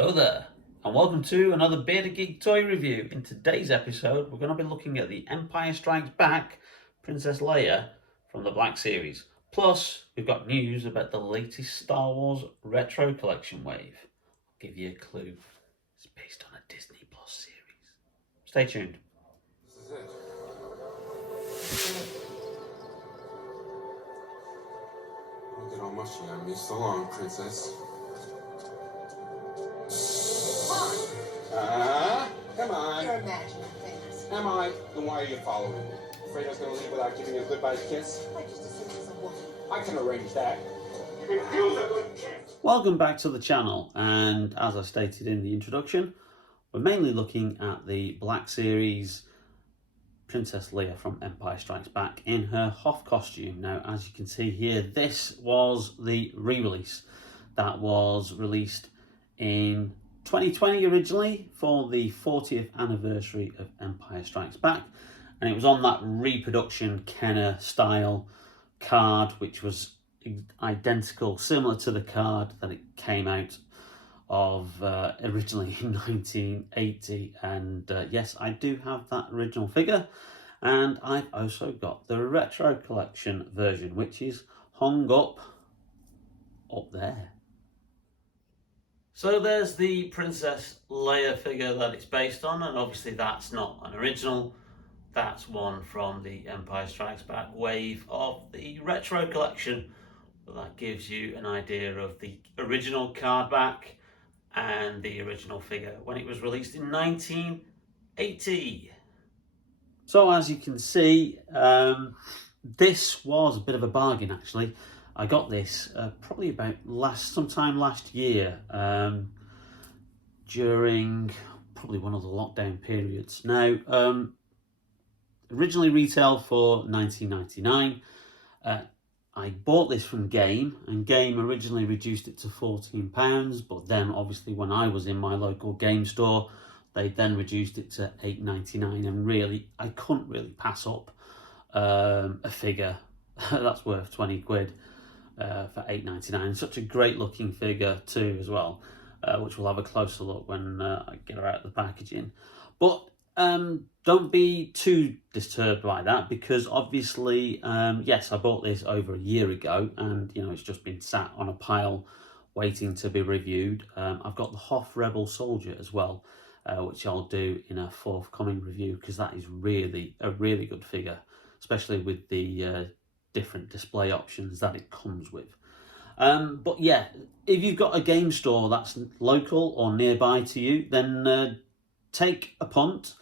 Hello there, and welcome to another Beta Geek toy review. In today's episode, we're going to be looking at the Empire Strikes Back Princess Leia from the Black Series. Plus, we've got news about the latest Star Wars Retro Collection wave. I'll give you a clue. It's based on a Disney Plus series. Stay tuned. This is it. Don't get all mushy on me. So long, princess. Come on. You're imagining things. Am I? Then why are you following me? Afraid I was going to leave without giving you a goodbye kiss? I just assumed it was a woman. I can arrange that. You refuse a good kiss. Welcome back to the channel, and as I stated in the introduction, we're mainly looking at the Black Series Princess Leia from Empire Strikes Back in her Hoth costume. Now, as you can see here, this was the re-release that was released in 2020 originally for the 40th anniversary of Empire Strikes Back, and it was on that reproduction Kenner style card, which was identical, similar to the card that it came out of originally in 1980. And yes, I do have that original figure, and I've also got the retro collection version, which is hung up there. So there's the Princess Leia figure that it's based on, and obviously that's not an original. That's one from the Empire Strikes Back wave of the retro collection. But that gives you an idea of the original card back and the original figure when it was released in 1980. So as you can see, this was a bit of a bargain actually. I got this probably about sometime last year, during probably one of the lockdown periods. Now, originally retailed for $19.99. I bought this from Game, and Game originally reduced it to £14, but then obviously when I was in my local Game store, they then reduced it to $8.99, and really I couldn't really pass up a figure that's worth 20 quid. For $8.99. Such a great looking figure too as well, which we'll have a closer look when I get her out of the packaging. But don't be too disturbed by that, because obviously, yes, I bought this over a year ago, and you know it's just been sat on a pile waiting to be reviewed. I've got the Hoth Rebel Soldier as well, which I'll do in a forthcoming review, because that is really a really good figure, especially with the different display options that it comes with. But yeah, if you've got a game store that's local or nearby to you, then take a punt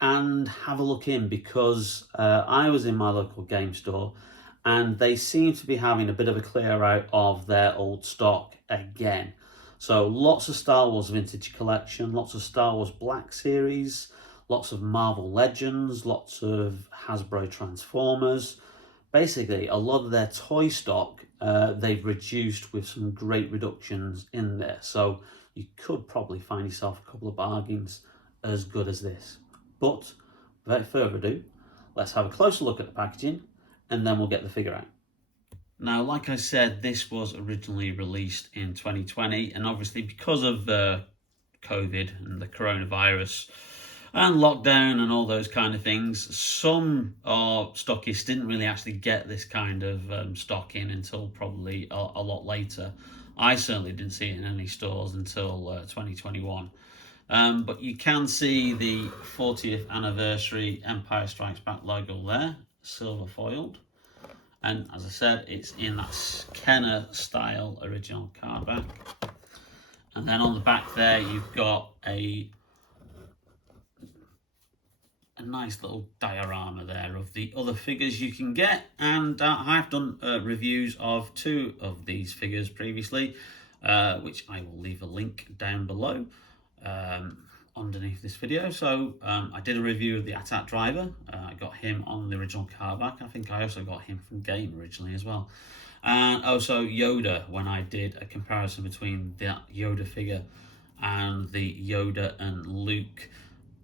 and have a look in, because I was in my local game store and they seem to be having a bit of a clear out of their old stock again. So lots of Star Wars Vintage Collection, lots of Star Wars Black Series, lots of Marvel Legends, lots of Hasbro Transformers. Basically, a lot of their toy stock, they've reduced with some great reductions in there. So you could probably find yourself a couple of bargains as good as this. But without further ado, let's have a closer look at the packaging, and then we'll get the figure out. Now, like I said, this was originally released in 2020, and obviously because of COVID and the coronavirus and lockdown and all those kind of things, some stockists didn't really actually get this kind of stock in until probably a lot later. I certainly didn't see it in any stores until 2021. But you can see the 40th anniversary Empire Strikes Back logo there, silver foiled. And as I said, it's in that Kenner style original card back. And then on the back there, you've got a nice little diorama there of the other figures you can get, and I've done reviews of two of these figures previously, which I will leave a link down below underneath this video. So I did a review of the AT-AT driver. I got him on the original card back. I think I also got him from Game originally as well, and also Yoda, when I did a comparison between that Yoda figure and the Yoda and Luke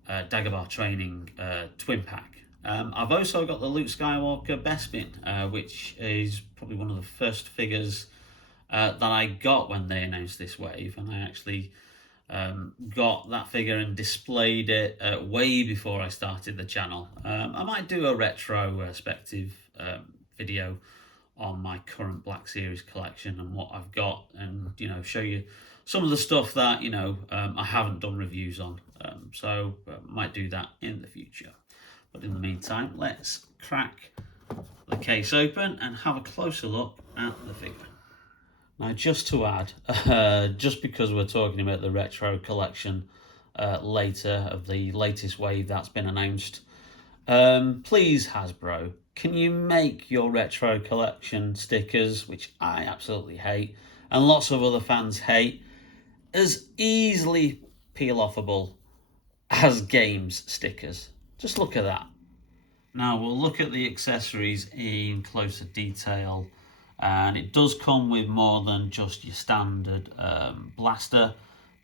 Dagobah training twin pack. I've also got the Luke Skywalker Bespin, which is probably one of the first figures that I got when they announced this wave, and I actually got that figure and displayed it way before I started the channel. I might do a retrospective video on my current Black Series collection and what I've got, and show you some of the stuff that I haven't done reviews on. So might do that in the future. But in the meantime, let's crack the case open and have a closer look at the figure. Now, just to add, just because we're talking about the retro collection later of the latest wave that's been announced, please, Hasbro, can you make your retro collection stickers, which I absolutely hate, and lots of other fans hate, as easily peel-offable as games stickers? Just look at that. Now we'll look at the accessories in closer detail, and it does come with more than just your standard blaster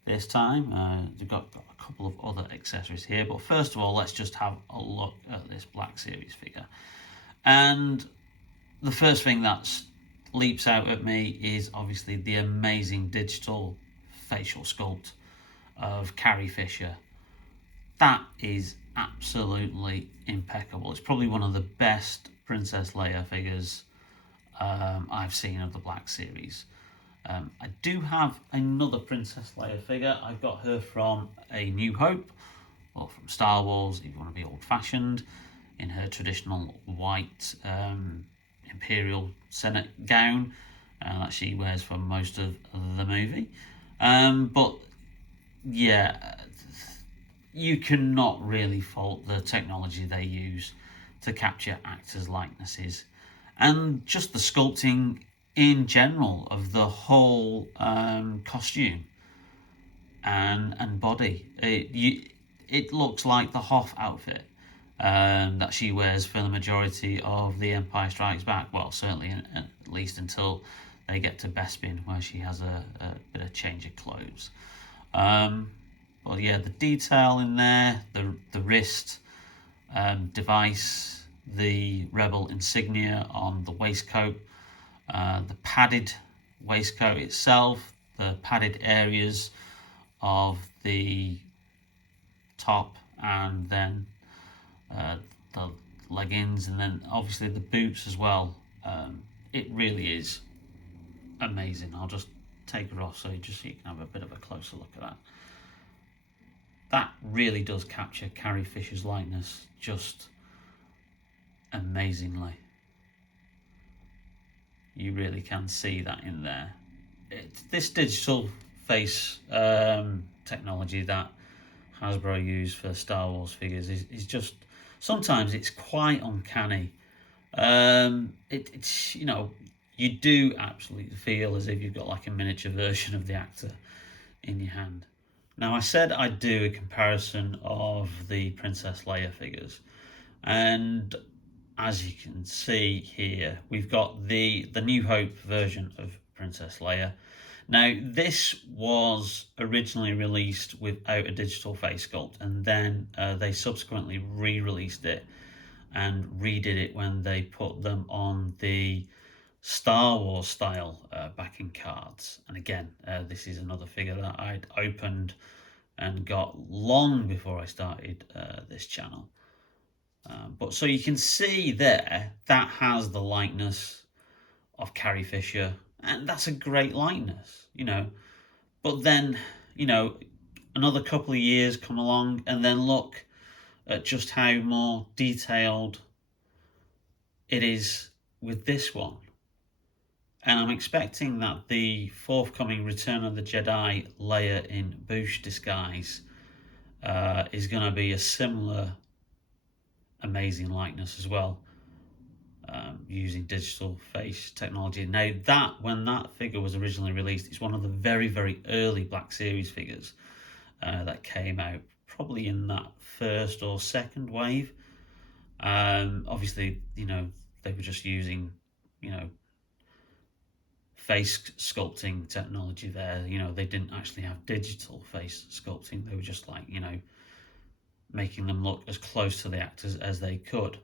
this time. They've got a couple of other accessories here, but first of all, let's just have a look at this Black Series figure. And the first thing that leaps out at me is obviously the amazing digital facial sculpt of Carrie Fisher. That is absolutely impeccable. It's probably one of the best Princess Leia figures I've seen of the Black Series. I do have another Princess Leia figure. I got her from A New Hope, or from Star Wars if you want to be old-fashioned, in her traditional white Imperial Senate gown that she wears for most of the movie. But yeah, you cannot really fault the technology they use to capture actors' likenesses, and just the sculpting in general of the whole costume and body. It looks like the Hoth outfit that she wears for the majority of The Empire Strikes Back. Well, certainly at least until they get to Bespin, where she has a bit of change of clothes. Well, yeah, the detail in there, the wrist device, the Rebel insignia on the waistcoat, the padded waistcoat itself, the padded areas of the top, and then the leggings, and then obviously the boots as well. It really is amazing. I'll just take her off so you can have a bit of a closer look at that. That really does capture Carrie Fisher's likeness just amazingly. You really can see that in there. This digital face technology that Hasbro use for Star Wars figures is just, sometimes it's quite uncanny. It's you do absolutely feel as if you've got like a miniature version of the actor in your hand. Now, I said I'd do a comparison of the Princess Leia figures, and as you can see here, we've got the New Hope version of Princess Leia. Now, this was originally released without a digital face sculpt, and then they subsequently re-released it and redid it when they put them on the Star Wars style backing cards. And again, this is another figure that I'd opened and got long before I started this channel. But so you can see there, that has the likeness of Carrie Fisher, and that's a great likeness, But then, another couple of years come along, and then look at just how more detailed it is with this one. And I'm expecting that the forthcoming Return of the Jedi Leia in Bouche disguise is going to be a similar amazing likeness as well, using digital face technology. Now, when that figure was originally released, it's one of the very, very early Black Series figures that came out, probably in that first or second wave. Obviously, they were just using, face sculpting technology there. They didn't actually have digital face sculpting. They were just like, making them look as close to the actors as they could.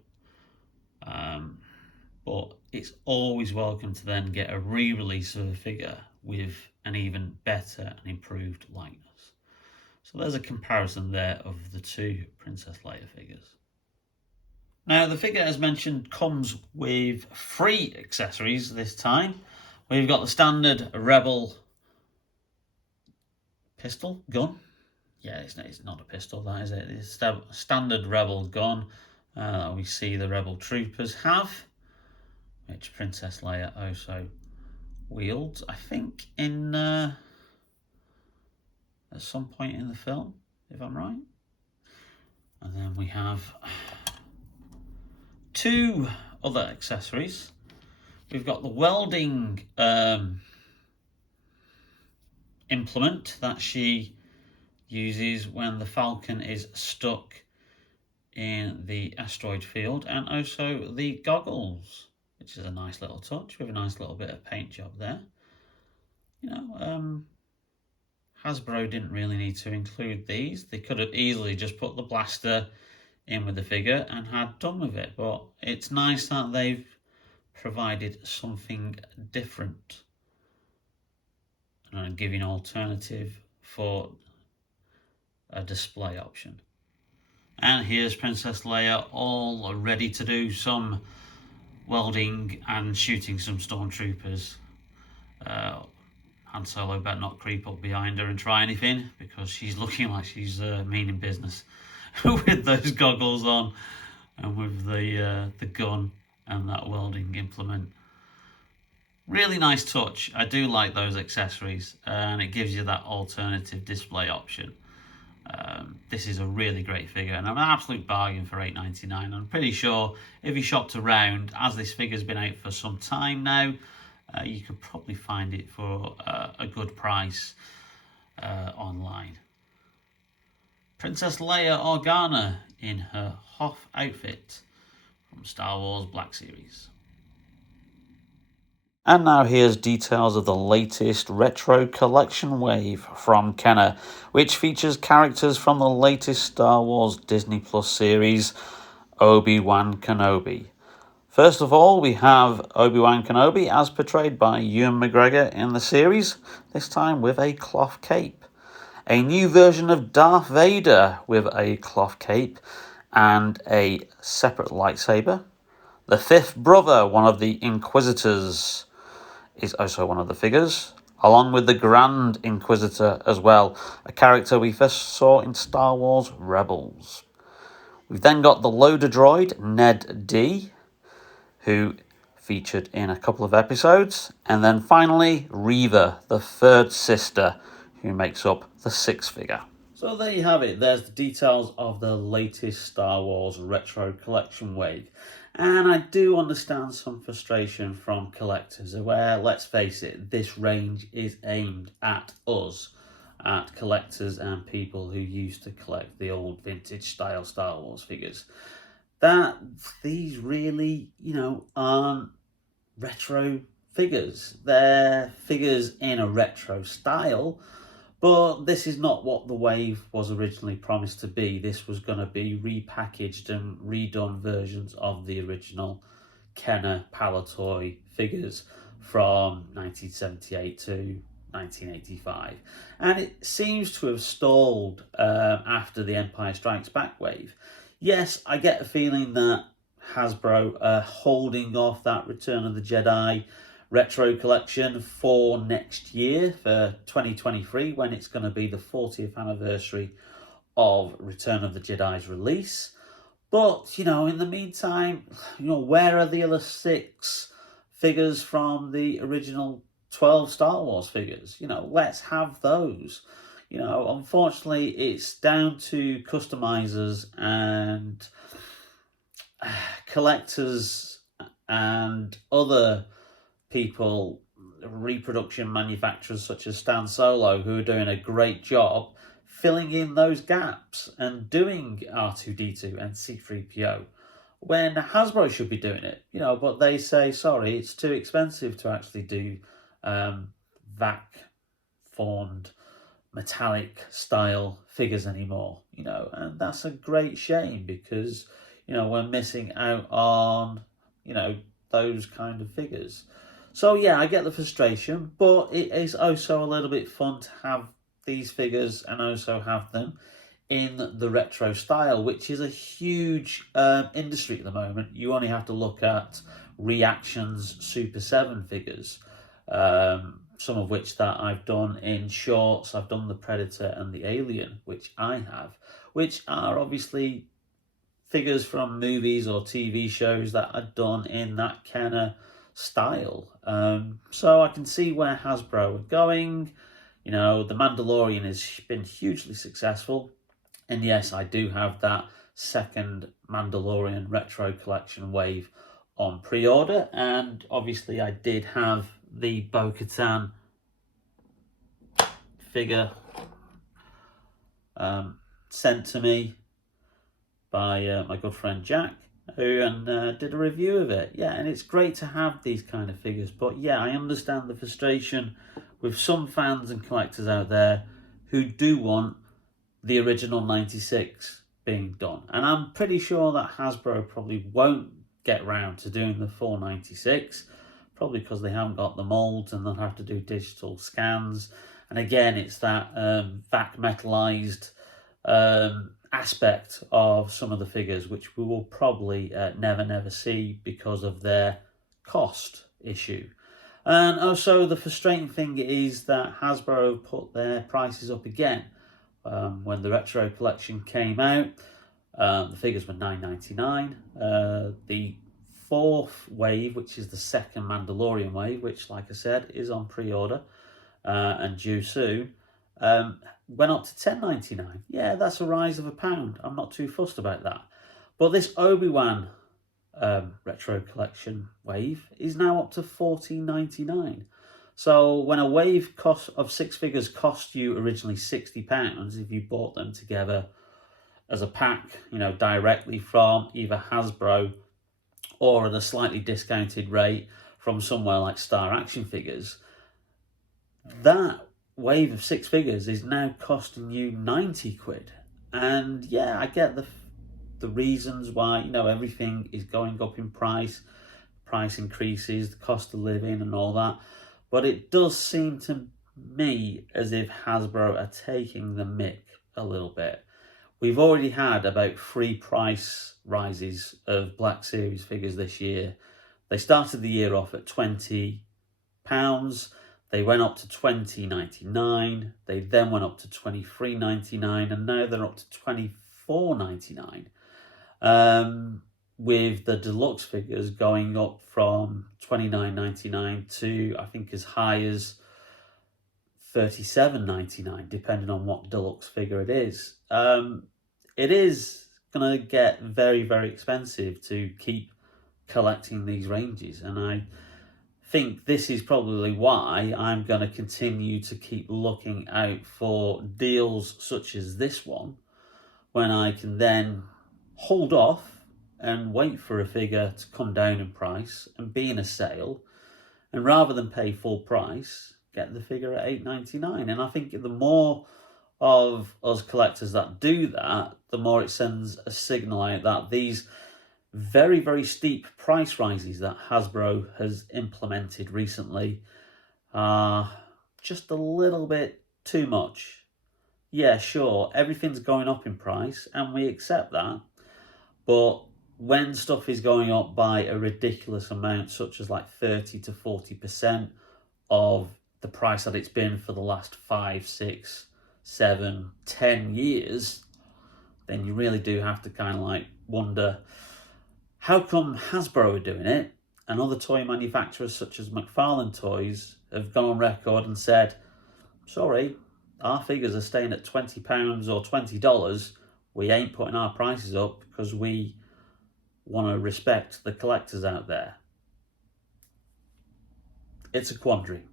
But it's always welcome to then get a re-release of a figure with an even better and improved likeness. So there's a comparison there of the two Princess Leia figures. Now, the figure, as mentioned, comes with 3 accessories this time. We've got the standard Rebel pistol, gun. Yeah, it's not a pistol, that is it. It's the standard Rebel gun we see the Rebel troopers have, which Princess Leia also wields, I think, in at some point in the film, if I'm right. And then we have 2 other accessories. We've got the welding implement that she uses when the Falcon is stuck in the asteroid field, and also the goggles, which is a nice little touch with a nice little bit of paint job there. You know, Hasbro didn't really need to include these. They could have easily just put the blaster in with the figure and had done with it, but it's nice that they've provided something different and giving an alternative for a display option. And here's Princess Leia all ready to do some welding and shooting some stormtroopers. Han Solo better not creep up behind her and try anything, because she's looking like she's meaning business with those goggles on and with the gun and that welding implement. Really nice touch. I do like those accessories, and it gives you that alternative display option. This is a really great figure and an absolute bargain for $8.99. I'm pretty sure if you shopped around, as this figure's been out for some time now, you could probably find it for a good price online. Princess Leia Organa in her Hoth outfit from Star Wars Black Series. And now here's details of the latest retro collection wave from Kenner, which features characters from the latest Star Wars Disney Plus series, Obi Wan Kenobi. First of all, we have Obi Wan Kenobi as portrayed by Ewan McGregor in the series, this time with a cloth cape. A new version of Darth Vader with a cloth cape and a separate lightsaber. The fifth brother, one of the Inquisitors, is also one of the figures, along with the Grand Inquisitor as well, a character we first saw in Star Wars Rebels. We've then got the loader droid, Ned D, who featured in a couple of episodes, and then finally Reva, the third sister, who makes up the sixth figure. So there you have it. There's the details of the latest Star Wars retro collection wave. And I do understand some frustration from collectors where, let's face it, this range is aimed at us, at collectors and people who used to collect the old vintage style Star Wars figures. That these really, aren't retro figures. They're figures in a retro style, but this is not what the wave was originally promised to be. This was going to be repackaged and redone versions of the original Kenner Palitoy figures from 1978 to 1985. And it seems to have stalled after the Empire Strikes Back wave. Yes, I get a feeling that Hasbro are holding off that Return of the Jedi retro collection for next year, for 2023, when it's going to be the 40th anniversary of Return of the Jedi's release. But, in the meantime, where are the other 6 figures from the original 12 Star Wars figures? Let's have those. Unfortunately, it's down to customizers and collectors and other people, reproduction manufacturers such as Stan Solo, who are doing a great job filling in those gaps and doing R2-D2 and C-3PO when Hasbro should be doing it, but they say, sorry, it's too expensive to actually do vac formed metallic style figures anymore, and that's a great shame, because we're missing out on those kind of figures. So yeah, I get the frustration, but it is also a little bit fun to have these figures and also have them in the retro style, which is a huge industry at the moment. You only have to look at Reaction's Super 7 figures, some of which that I've done in shorts. I've done the Predator and the Alien, which I have, which are obviously figures from movies or TV shows that are done in that kind of style. So I can see where Hasbro are going. You know, The Mandalorian has been hugely successful. And yes, I do have that second Mandalorian retro collection wave on pre-order. And obviously I did have the Bo-Katan figure sent to me by my good friend Jack, who did a review of it. Yeah, and it's great to have these kind of figures. But yeah, I understand the frustration with some fans and collectors out there who do want the original 96 being done. And I'm pretty sure that Hasbro probably won't get round to doing the full 96, probably because they haven't got the molds and they'll have to do digital scans. And again, it's that vac metallized aspect of some of the figures, which we will probably never see because of their cost issue. And also the frustrating thing is that Hasbro have put their prices up again. When the retro collection came out, the figures were $9.99. The fourth wave, which is the second Mandalorian wave, which, like I said, is on pre-order and due soon, went up to $10.99. Yeah, that's a rise of £1. I'm not too fussed about that. But this Obi Wan retro collection wave is now up to $14.99. So when a wave of 6 figures cost you originally £60, if you bought them together as a pack, you know, directly from either Hasbro or at a slightly discounted rate from somewhere like Star Action Figures, that wave of 6 figures is now costing you 90 quid. And yeah, I get the reasons why, you know, everything is going up in price increases, the cost of living and all that. But it does seem to me as if Hasbro are taking the mick a little bit. We've already had about 3 price rises of Black Series figures this year. They started the year off at £20. They went up to $20.99. They then went up to $23.99, and now they're up to $24.99. With the deluxe figures going up from $29.99 to, I think, as high as $37.99, depending on what deluxe figure it is. It is going to get very, very expensive to keep collecting these ranges, and I think this is probably why I'm going to continue to keep looking out for deals such as this one, when I can then hold off and wait for a figure to come down in price and be in a sale, and rather than pay full price, get the figure at $8.99. And I think the more of us collectors that do that, the more it sends a signal out that these very, very steep price rises that Hasbro has implemented recently are just a little bit too much. Yeah, sure, everything's going up in price and we accept that, but when stuff is going up by a ridiculous amount, such as like 30 to 40% of the price that it's been for the last 5, 6, 7, 10 years, then you really do have to kind of like wonder, how come Hasbro are doing it and other toy manufacturers such as McFarlane Toys have gone on record and said, sorry, our figures are staying at £20 or $20. We ain't putting our prices up because we want to respect the collectors out there. It's a quandary.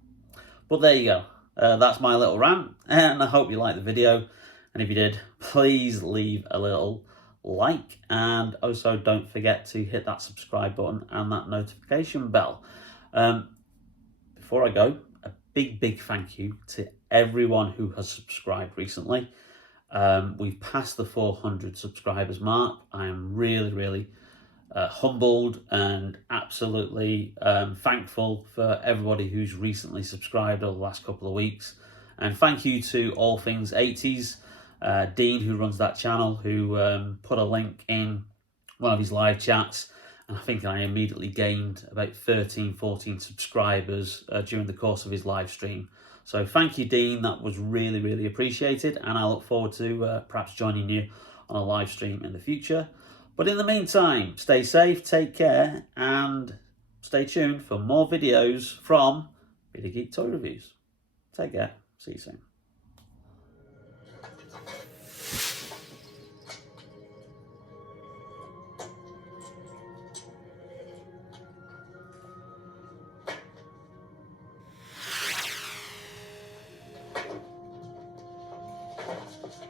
But there you go. That's my little rant, and I hope you liked the video. And if you did, please leave a little like, and also don't forget to hit that subscribe button and that notification bell. Before I go, a big thank you to everyone who has subscribed recently. We've passed the 400 subscribers mark. I am really humbled and absolutely thankful for everybody who's recently subscribed over the last couple of weeks. And thank you to All Things 80s, Dean, who runs that channel, who put a link in one of his live chats. And I think I immediately gained about 13, 14 subscribers during the course of his live stream. So thank you, Dean. That was really, really appreciated. And I look forward to perhaps joining you on a live stream in the future. But in the meantime, stay safe, take care, and stay tuned for more videos from Video Geek Toy Reviews. Take care. See you soon.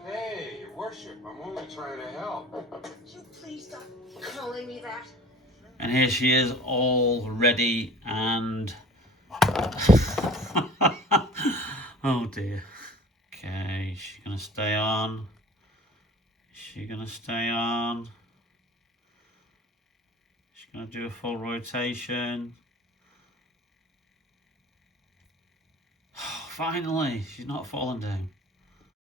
Hey, your worship, I'm only trying to help. Would you please stop calling me that? And here she is, all ready and... oh dear. Okay, is she gonna stay on? Is she gonna stay on? She's gonna do a full rotation. Finally, she's not fallen down.